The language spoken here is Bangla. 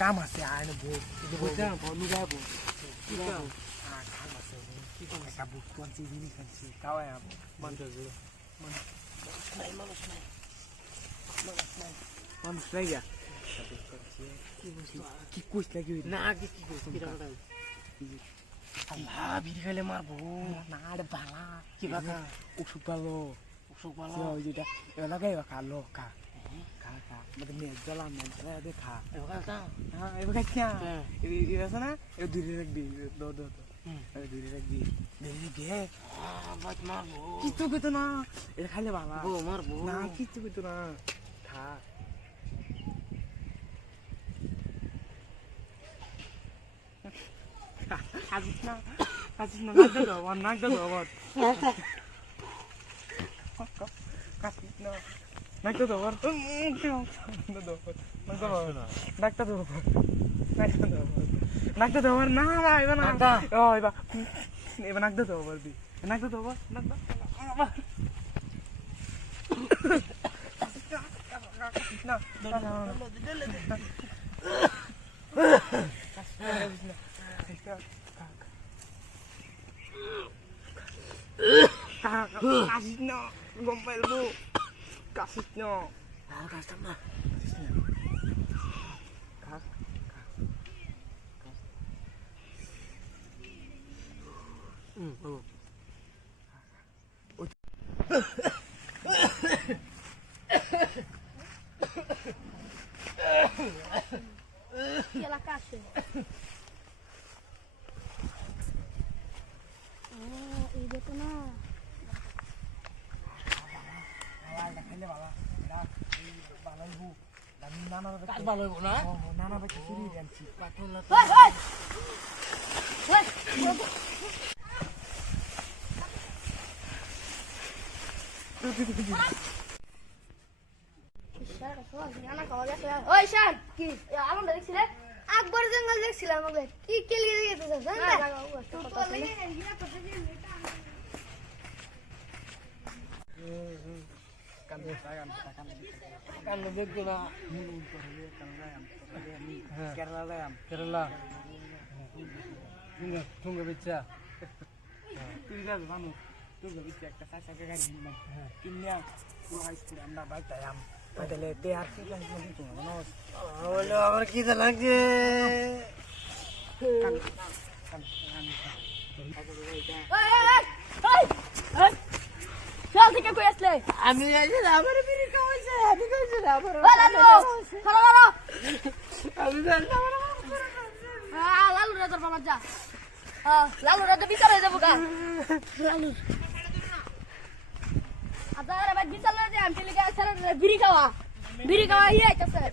কাম আছে আইন মানুষ নাই গা কি কইস নাকি না আগে কি কইস বিড়ি খাইলে মারবো না রে বালা কি বাকা ওষুধ পালো যেটা লাগাই খালো খা খা খা মানে মেঘ জ্বালা মেঘ জ্বালা খা হ্যাঁ এবার খা আছে না এবার দূরে রাখবি দূরে রাখবি গে মারবো কিছু কইতো না এটা খাইলে বালা মারবো না কিছু কইতো না খা হাসিস না নাক দাও আবার নাকটা দাও আবার নাকটা দাও আবার না এবার না এবার নাকটা দাও আবার নাকটা দাও আবার কাশিস না গম পাইলবো কাশিস না কাশতাম না la calle. Y de tu nada. ওই শান কি আমরা দেখছিলে আকবর জঙ্গল দেখছিলাম আমরা কি কি লিয়ে যেতে চাস না তো লিয়ে গিয়া তো কান দেখতো না কেরালা tunga beca তুই যাবে মানুষ tunga beca একটা চাচা গাড়ি কিনলাম কিনলাম পুরো হাই স্কুল আমরা বাইক তাইলাম তাহলে তে আর কি জানি কিন্তু মানুষ বলে আমার কি লাগে চল থেকে কই আসলে আমি আইছি আমার বিড়ি খাওয়াইছে আমি কইছি না আমার লালু খালো আমি জানি লালু রাজার বাবা যা লালু রাজা বিচার হয়ে যাবো গা লালু আদার ভাই বিচার না যে আমি লিখে বিড়ি খাওয়া ইয়ে আছে